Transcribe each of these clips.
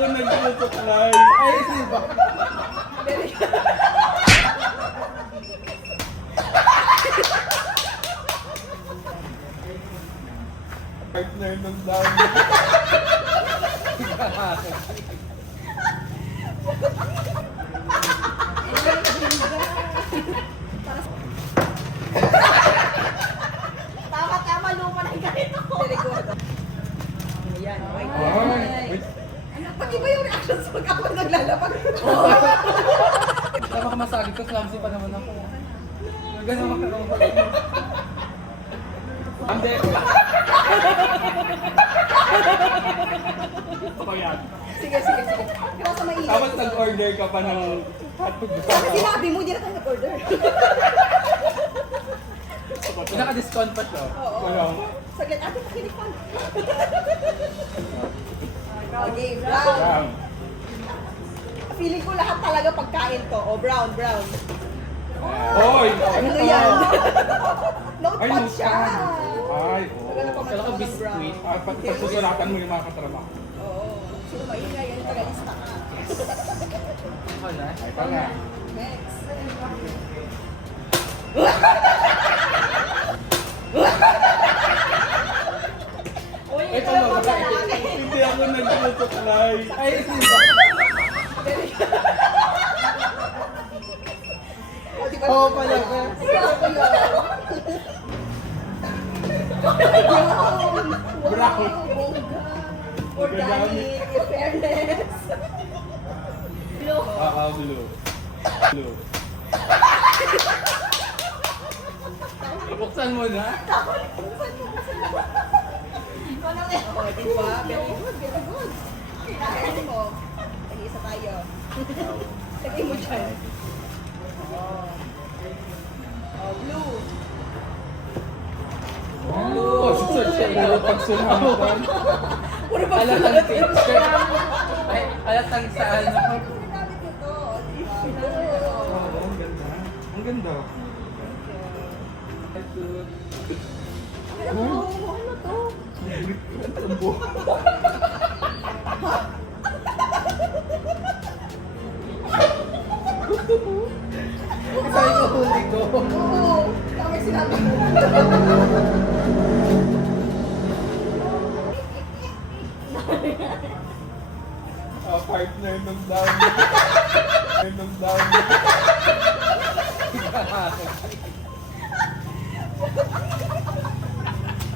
ako nagsusuklay. Ay, di ba? Partner ng dami. Tama, luma na yung ganito. Very good. Ayan, Ay, wait. Pati ba yung reactions pag ako naglalapag? Tama ka masagit ko, clumsy pa naman ako. Ganun ako. Hindi. Ito yan. Sige. Kaya sa mainit. Tapos nag-order ka pa ng hotdog. Sabi sinabi mo, hindi na tayo nag-order. Naka-discount pa siya. Oo. Ano? Saglit, ate, pakinig pa. Okay, brown. Brown. Feeling ko lahat talaga pagkain to. O, brown. Oy! Ano yan? Notepad notepad. siya. Ay, Tagal na pa Kala ko ng biscuit. brown. pagsusulatan mo yung mga katrabaho. Oo. Sino maingay? Yan yung tagalista ka. Wala. Ito nga. Next. Uy, Ito ito mo, lang baka lalaki. Hindi ako nagsusuklay. Ay, di ba? O, di ba? Oo pala. Brown. Bongga. Organic. In fairness. Blue. Blue. Blue. Buksan mo na. Ano yan? O, di ba? Very good. Kailangan mo. Nag-iisa tayo. Lagay mo dyan. Oh, blue. Oh, siya pagsulatan. Puro ba Alatang picture. Ay, alatang sa ano. Ginamit nito. Di ba? Oh, ang ganda. Ang ganda. Ano to? Ano to? Ang buhay. Sabi ko huli ko. Oo. Tama yung sinabi mo. Partner ng dami. Partner ng dami.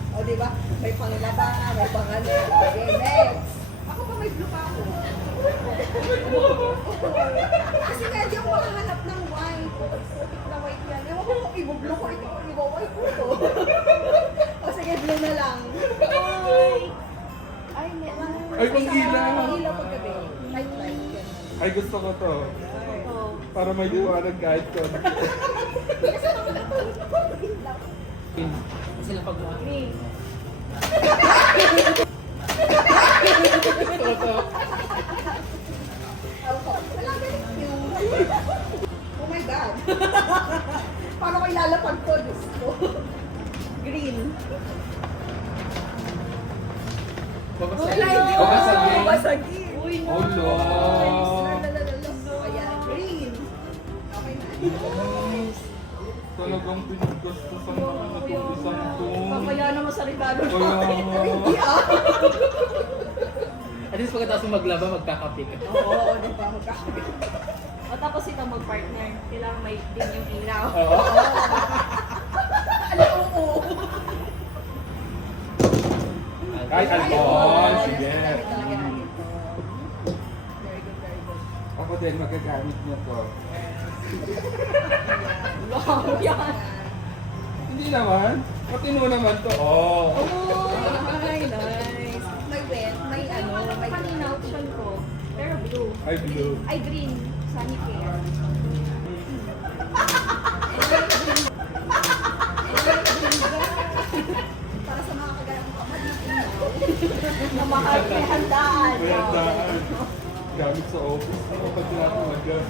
O, di ba? May panglaba, may pangano. Okay, next. Ako pa may blue pa ako. Kasi nga, di ako makahanap ng white. Putik na white yan. Ewan ko kung i-blue ko ito, i-white ko ito. O, sige, blue na lang. Ay, meron. Ay, pang ilaw. Pang ilaw paggabi. Light. Yan. Ay, gusto ko to. Para may liwanag kahit ko. Sila pagbuhat. Green. Wala, thank you. Oh my God. Paano ko ilalapag to? Diyos ko. Green. Babasagin. Babasagin. Babasagin. Uy, Oh, no. Ayan, green. Okay na. Talagang pinaggastusan naman na itong isang tong. Papaya naman sa regalo Kaya natin. nga. Hindi ah. At least pagkatapos mo maglaba, magkakape ka. Oo, di ba? Magkakabit. O tapos ito mag-partner, kailangan may din yung ilaw. Oo. Ano, oo. Kahit alcohol, sige. Gamit talaga natin to. Very good. Ako din magagamit niya to. Wow, yan. Hindi naman. Matino naman to. Oh. Ay, nice. May wet, may ano, may Kanina option ko, pero blue. Ay, blue. Ay, green. Sunny fair. para sa mga kagayang pamalitin na mahal may handaan. May handaan. Gamit sa office. Ano pa natin mag-gas?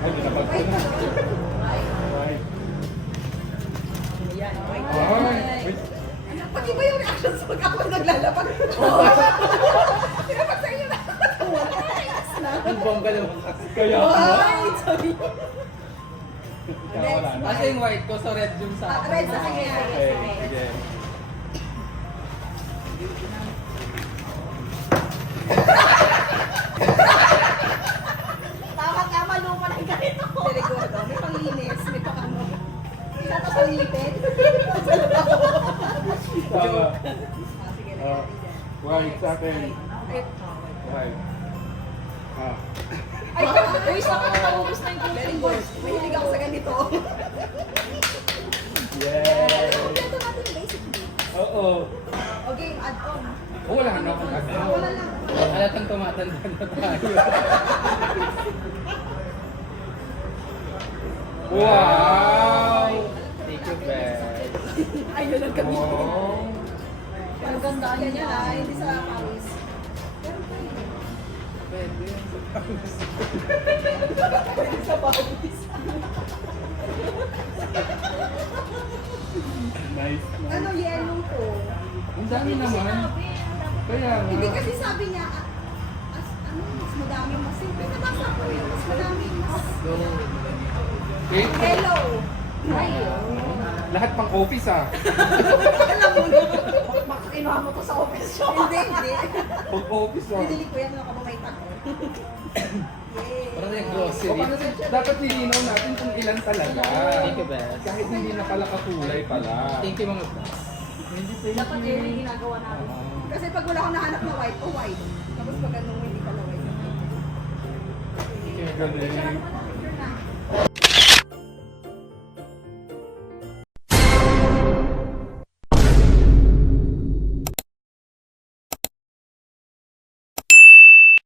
Ay, dinapag ko Wait, na. ano? Right. Ayan, wait. Ay, wait. Pati ba yung reactions pag ako naglalapag? Pinapag sa inyo na. dalawa kasi. Kaya nga. White! Sorry. Kaya wala na. Kasi yung white ko, so red yung sa akin. Red sa kanya. Okay, sige. Tama, lupa ng ganito. Very good. May panglinis, may pang-ano. Isa to sa ngipin. Tama. Sige, Ah, white sa akin. White. Ah. Ay, uy, sa akin nakaubos na yung Very cooking good. board. Mahilig ako sa ganito. Yay! Kompleto natin basically. Oo. O game, add-on. Oh, wala na akong Wala agad. lang. Halatang tumatanda na tayo. Wow! Thank you, Beth. Ayun ang kami. Oh. Ang ganda niya na, hindi sa pawis. Pero pwede. Pwede. Pwede sa pawis. Nice. Ano, yellow ko. Ang dami naman. Kaya nga. Hindi kasi sabi niya, mas madami mas simple. Nabasa ko yun, mas madami mas Go. Okay. yellow. Ay, Lahat pang office ah. alam mo na. Kinuha mo to sa office shop. Hindi. Pang office ah. Bidili ko yan, nakabamay tako. Yay. Parang yung O grocery. paano dapat nilinaw natin kung ilan talaga. Thank you, Beth. Kahit hindi na pala kakulay pala. Thank you, mga Beth. Dapat yun yung ginagawa namin. Kasi pag wala akong nahanap na white, white. Tapos pag anong hindi pala white. Thank you. Galing.